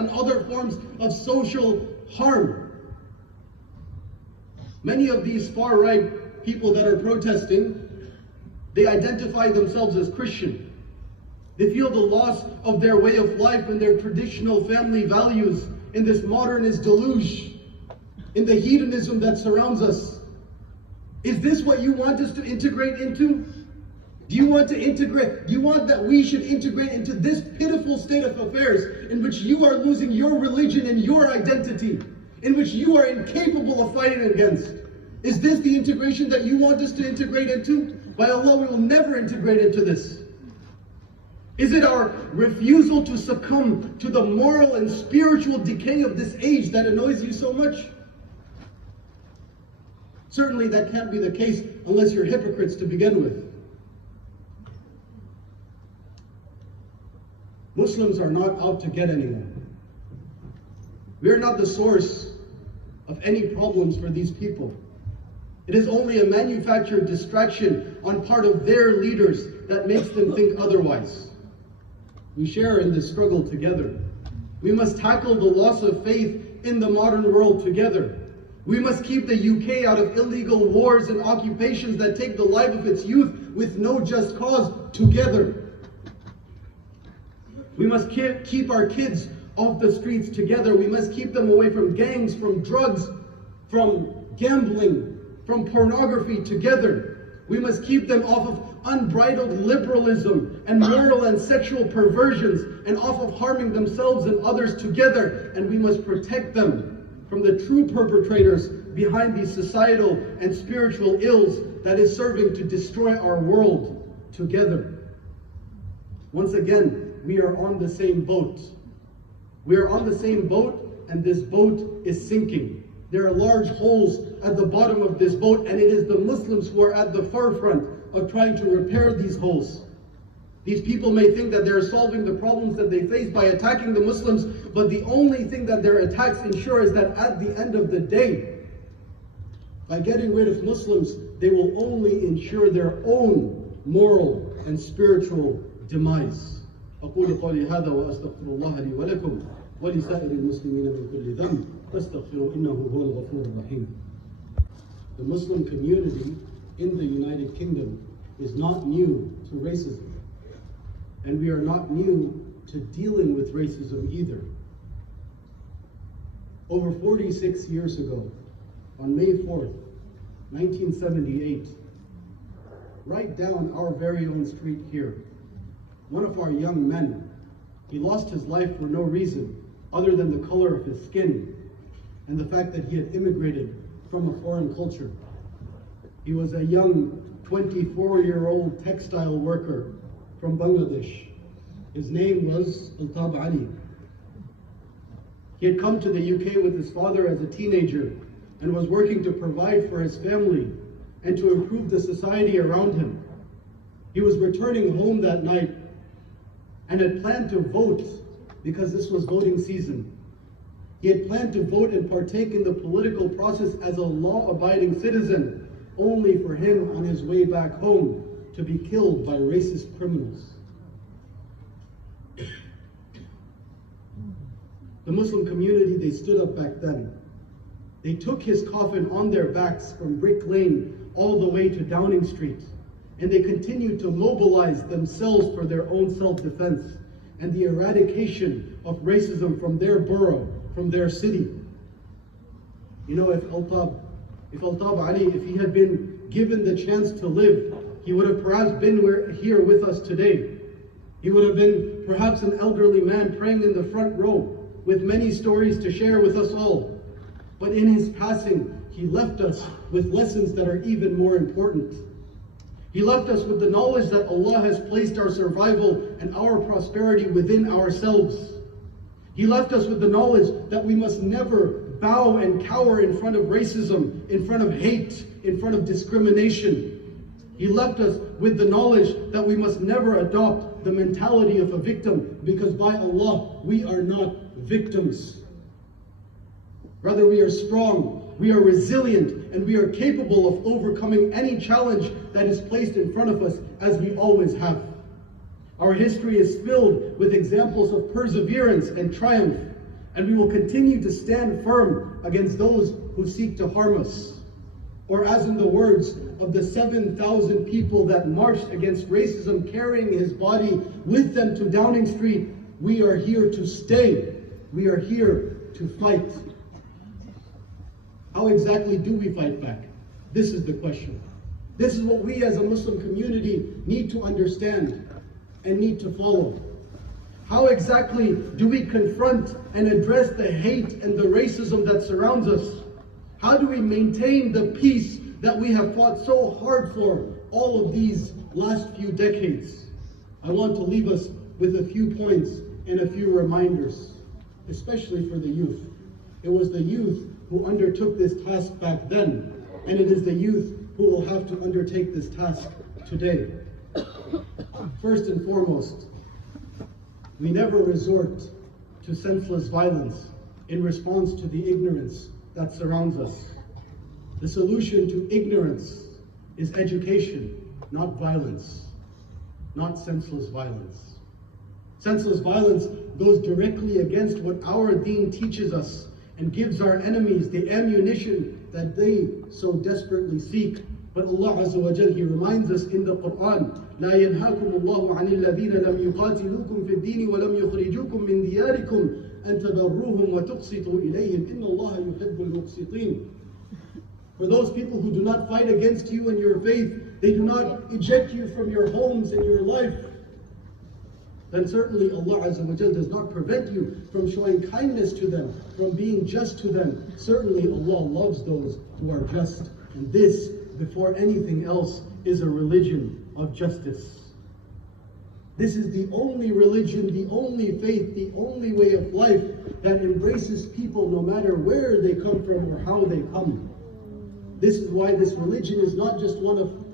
on other forms of social harm. Many of these far-right people that are protesting, they identify themselves as Christian. They feel the loss of their way of life and their traditional family values in this modernist deluge, in the hedonism that surrounds us. Is this what you want us to integrate into? Do you want to integrate? Do you want that we should integrate into this pitiful state of affairs in which you are losing your religion and your identity, in which you are incapable of fighting against? Is this the integration that you want us to integrate into? By Allah, we will never integrate into this. Is it our refusal to succumb to the moral and spiritual decay of this age that annoys you so much? Certainly that can't be the case unless you're hypocrites to begin with. Muslims are not out to get anyone. We are not the source of any problems for these people. It is only a manufactured distraction on part of their leaders that makes them think otherwise. We share in this struggle together. We must tackle the loss of faith in the modern world together. We must keep the UK out of illegal wars and occupations that take the life of its youth with no just cause together. We must keep our kids off the streets together. We must keep them away from gangs, from drugs, from gambling, from pornography together. We must keep them off of unbridled liberalism and moral and sexual perversions and off of harming themselves and others together. And we must protect them from the true perpetrators behind these societal and spiritual ills that is serving to destroy our world together. Once again, we are on the same boat. We are on the same boat, and this boat is sinking. There are large holes at the bottom of this boat, and it is the Muslims who are at the forefront of trying to repair these holes. These people may think that they're solving the problems that they face by attacking the Muslims, but the only thing that their attacks ensure is that at the end of the day, by getting rid of Muslims, they will only ensure their own moral and spiritual demise. أقول قولي هذا وأستغفر الله لي ولكم ولسائر المسلمين من كل ذنب فاستغفروا إنه هو الغفور الرحيم. The Muslim community in the United Kingdom is not new to racism, and we are not new to dealing with racism either. Over 46 years ago, on May 4th, 1978, right down our very own street here, one of our young men, he lost his life for no reason other than the color of his skin and the fact that he had immigrated from a foreign culture. He was a young 24-year-old textile worker from Bangladesh. His name was Altab Ali. He had come to the UK with his father as a teenager and was working to provide for his family and to improve the society around him. He was returning home that night and had planned to vote because this was voting season. He had planned to vote and partake in the political process as a law-abiding citizen, only for him on his way back home to be killed by racist criminals. The Muslim community, they stood up back then. They took his coffin on their backs from Brick Lane all the way to Downing Street. And they continue to mobilize themselves for their own self-defense and the eradication of racism from their borough, from their city. You know, if Altab Ali, if he had been given the chance to live, he would have perhaps been here with us today. He would have been perhaps an elderly man praying in the front row with many stories to share with us all. But in his passing, he left us with lessons that are even more important. He left us with the knowledge that Allah has placed our survival and our prosperity within ourselves. He left us with the knowledge that we must never bow and cower in front of racism, in front of hate, in front of discrimination. He left us with the knowledge that we must never adopt the mentality of a victim, because by Allah, we are not victims. Rather, we are strong, we are resilient, and we are capable of overcoming any challenge that is placed in front of us, as we always have. Our history is filled with examples of perseverance and triumph. And we will continue to stand firm against those who seek to harm us. Or as in the words of the 7,000 people that marched against racism, carrying his body with them to Downing Street, we are here to stay. We are here to fight. How exactly do we fight back? This is the question. This is what we as a Muslim community need to understand and need to follow. How exactly do we confront and address the hate and the racism that surrounds us? How do we maintain the peace that we have fought so hard for all of these last few decades? I want to leave us with a few points and a few reminders, especially for the youth. It was the youth who undertook this task back then, and it is the youth who will have to undertake this task today. First and foremost, we never resort to senseless violence in response to the ignorance that surrounds us. The solution to ignorance is education, not violence, not senseless violence. Senseless violence goes directly against what our deen teaches us and gives our enemies the ammunition that they so desperately seek. But Allah Azza wa Jal, He reminds us in the Quran, لا ينهاكم الله عن الذين لم يقاتلوكم في الدين ولم يخرجوكم من دياركم أن تبروهم وتقسطوا إليهم إن الله يحب المقسطين. For those people who do not fight against you in your faith, they do not eject you from your homes and your life, then certainly Allah Azza wa Jal does not prevent you from showing kindness to them, from being just to them. Certainly Allah loves those who are just. And this, before anything else, is a religion of justice. This is the only religion, the only faith, the only way of life that embraces people no matter where they come from or how they come. This is why this religion is not just one of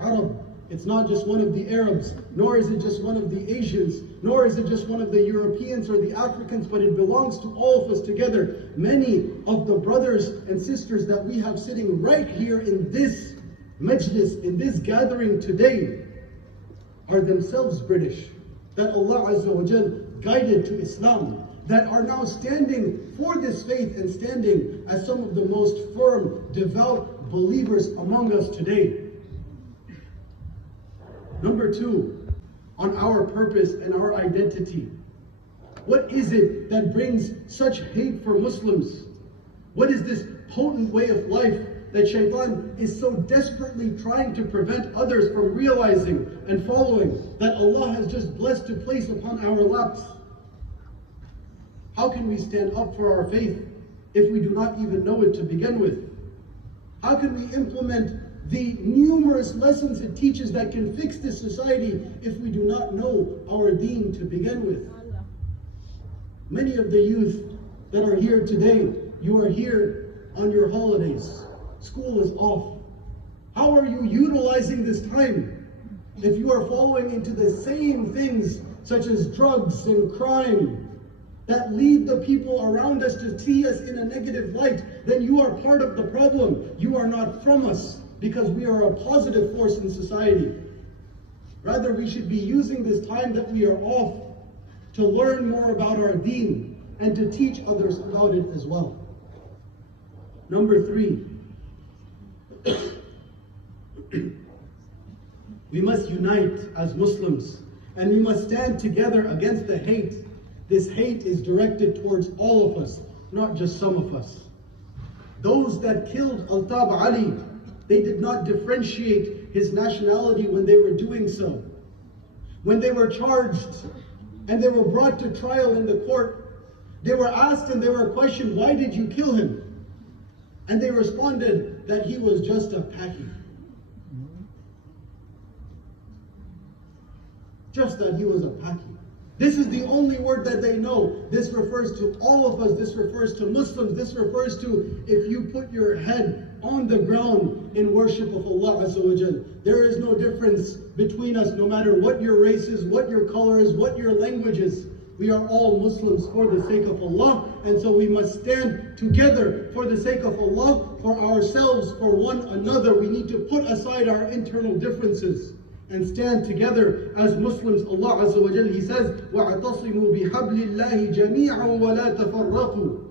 Arab, it's not just one of the Arabs, nor is it just one of the Asians, nor is it just one of the Europeans or the Africans, but it belongs to all of us together. Many of the brothers and sisters that we have sitting right here in this majlis, in this gathering today, are themselves British, that Allah Azza wa Jal guided to Islam, that are now standing for this faith and standing as some of the most firm, devout believers among us today. Number two, on our purpose and our identity. What is it that brings such hate for Muslims? What is this potent way of life that Shaitan is so desperately trying to prevent others from realizing and following, that Allah has just blessed to place upon our laps? How can we stand up for our faith if we do not even know it to begin with? How can we implement the numerous lessons it teaches that can fix this society if we do not know our deen to begin with? Many of the youth that are here today, you are here on your holidays. School is off. How are you utilizing this time if you are following into the same things such as drugs and crime that lead the people around us to see us in a negative light? Then you are part of the problem. You are not from us, because we are a positive force in society. Rather, we should be using this time that we are off to learn more about our deen and to teach others about it as well. Number three, we must unite as Muslims, and we must stand together against the hate. This hate is directed towards all of us, not just some of us. Those that killed Altab Ali, they did not differentiate his nationality when they were doing so. When they were charged and they were brought to trial in the court, they were asked and they were questioned, why did you kill him? And they responded that he was just a Paki. Just that he was a Paki. This is the only word that they know. This refers to all of us. This refers to Muslims. This refers to if you put your head on the ground in worship of Allah Azza wa Jal. There is no difference between us, no matter what your race is, what your color is, what your language is. We are all Muslims for the sake of Allah, and so we must stand together for the sake of Allah, for ourselves, for one another. We need to put aside our internal differences, and stand together as Muslims. Allah Azza wa Jal, He says, وَاعْتَصِمُوا بِحَبْلِ اللَّهِ جَمِيعًا وَلَا تَفَرَّقُوا.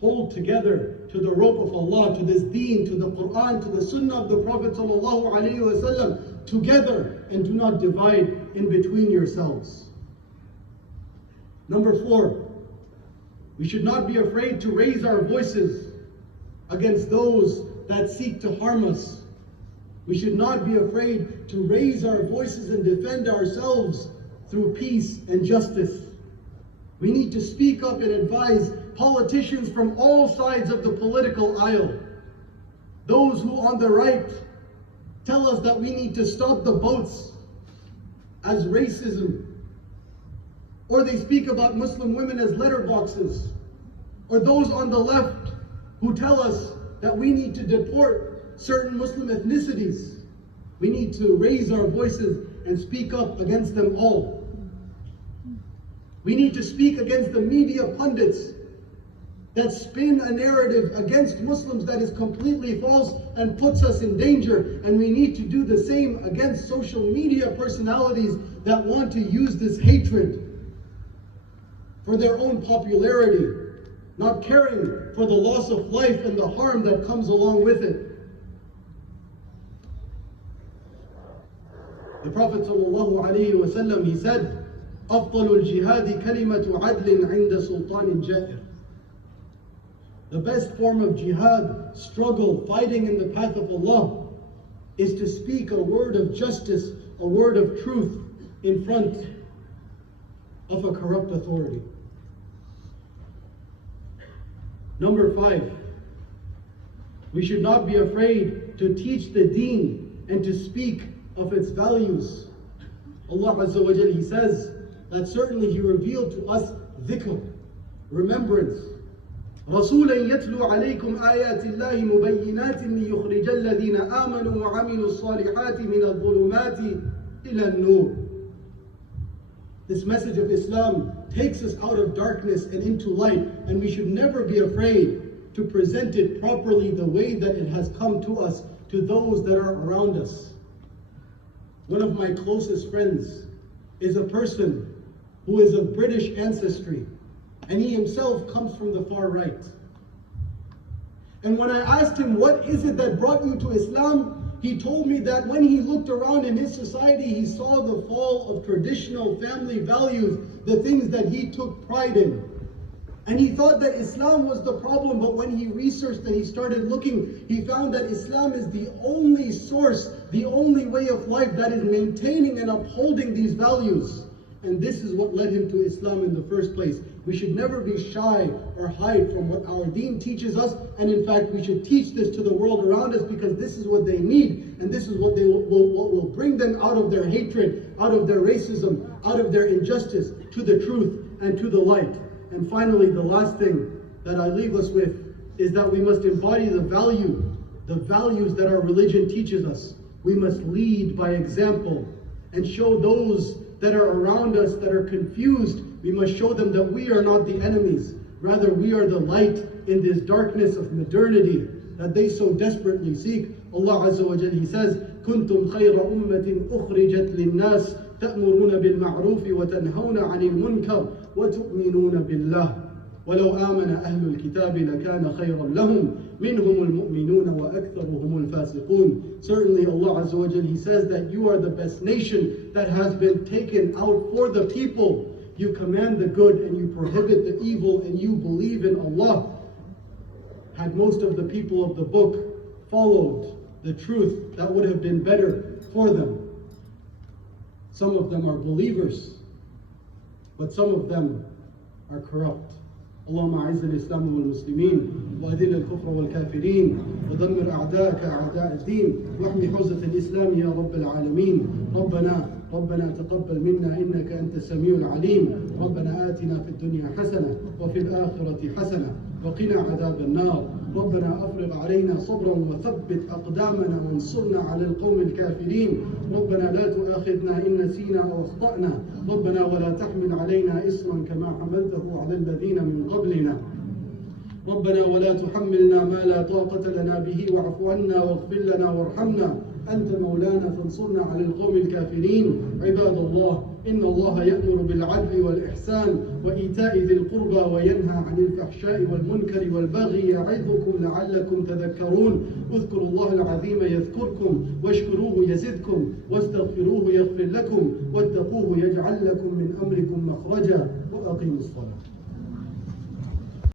Hold together to the rope of Allah, to this deen, to the Quran, to the Sunnah of the Prophet sallallahu alaihi wasallam, together, and do not divide in between yourselves. Number 4, we should not be afraid to raise our voices against those that seek to harm us. We should not be afraid to raise our voices and defend ourselves through peace and justice. We need to speak up and advise politicians from all sides of the political aisle. Those who on the right tell us that we need to stop the boats as racism, or they speak about Muslim women as letterboxes, or those on the left who tell us that we need to deport certain Muslim ethnicities. We need to raise our voices and speak up against them all. We need to speak against the media pundits that spin a narrative against Muslims that is completely false and puts us in danger. And we need to do the same against social media personalities that want to use this hatred for their own popularity, not caring for the loss of life and the harm that comes along with it. The Prophet ﷺ, he said, أفضل الجهاد كلمة عدل عند سلطان جائر. The best form of jihad, struggle, fighting in the path of Allah, is to speak a word of justice, a word of truth in front of a corrupt authority. Number 5, we should not be afraid to teach the deen and to speak of its values. Allah Azza wa Jal, He says that certainly He revealed to us dhikr, remembrance. رَسُولًا يَتْلُو عَلَيْكُمْ آيَاتِ اللَّهِ مُبَيِّنَاتٍ لِيُخْرِجَ الَّذِينَ آمَنُوا وَعَمِلُوا الصَّالِحَاتِ مِنَ الظُّلُمَاتِ إِلَى النُّورِ. This message of Islam takes us out of darkness and into light, and we should never be afraid to present it properly the way that it has come to us, to those that are around us. One of my closest friends is a person who is of British ancestry, and he himself comes from the far right. And when I asked him, what is it that brought you to Islam? He told me that when he looked around in his society, he saw the fall of traditional family values, the things that he took pride in. And he thought that Islam was the problem, but when he researched and he started looking, he found that Islam is the only source, the only way of life that is maintaining and upholding these values. And this is what led him to Islam in the first place. We should never be shy or hide from what our deen teaches us. And in fact, we should teach this to the world around us, because this is what they need. And this is what what will bring them out of their hatred, out of their racism, out of their injustice, to the truth and to the light. And finally, the last thing that I leave us with is that we must embody the values that our religion teaches us. We must lead by example and show those that are around us that are confused. We must show them that we are not the enemies. Rather, we are the light in this darkness of modernity that they so desperately seek. Allah Azza wa Jal, He says, كُنْتُمْ خَيْرَ أُمَّةٍ أُخْرِجَتْ لِلنَّاسِ تأمرون بالمعروف وتنهون عن المنكر وتؤمنون بالله ولو آمن أهل الكتاب لكان خيرا لهم منهم المؤمنون وأكثرهم الفاسقون. Certainly Allah Azza wa Jal, He says that you are the best nation that has been taken out for the people. You command the good and you prohibit the evil, and you believe in Allah. Had most of the people of the book followed the truth, that would have been better for them. Some of them are believers, but some of them are corrupt. اللهم أعز الإسلام والمسلمين وأذل الكفر والكافرين ودمر أعداءك أعداء الدين واحمي حوزة الإسلام يا رب العالمين. ربنا تقبل منا إنك أنت السميع العليم. ربنا آتنا في الدنيا حسنة وفي الآخرة حسنة وقنا عذاب النار. ربنا أفرغ علينا صبرا وثبت أقدامنا وانصرنا على القوم الكافرين. ربنا لا تؤاخذنا إن نسينا أو أخطأنا. ربنا ولا تحمل علينا إصرا كما حملته على الذين من قبلنا. ربنا ولا تحملنا ما لا طاقة لنا به واعف عنا واغفر لنا وارحمنا أنت مولانا فانصرنا على القوم الكافرين. عباد الله، إن الله يأمر بالعدل والإحسان وإيتاء ذي القربى وينهى عن الفحشاء والمنكر والبغي يعظكم لعلكم تذكرون. اذكروا الله العظيم يذكركم واشكروه يزدكم واستغفروه يغفر لكم واتقوه يجعل لكم من أمركم مخرجا وأقيموا الصلاة.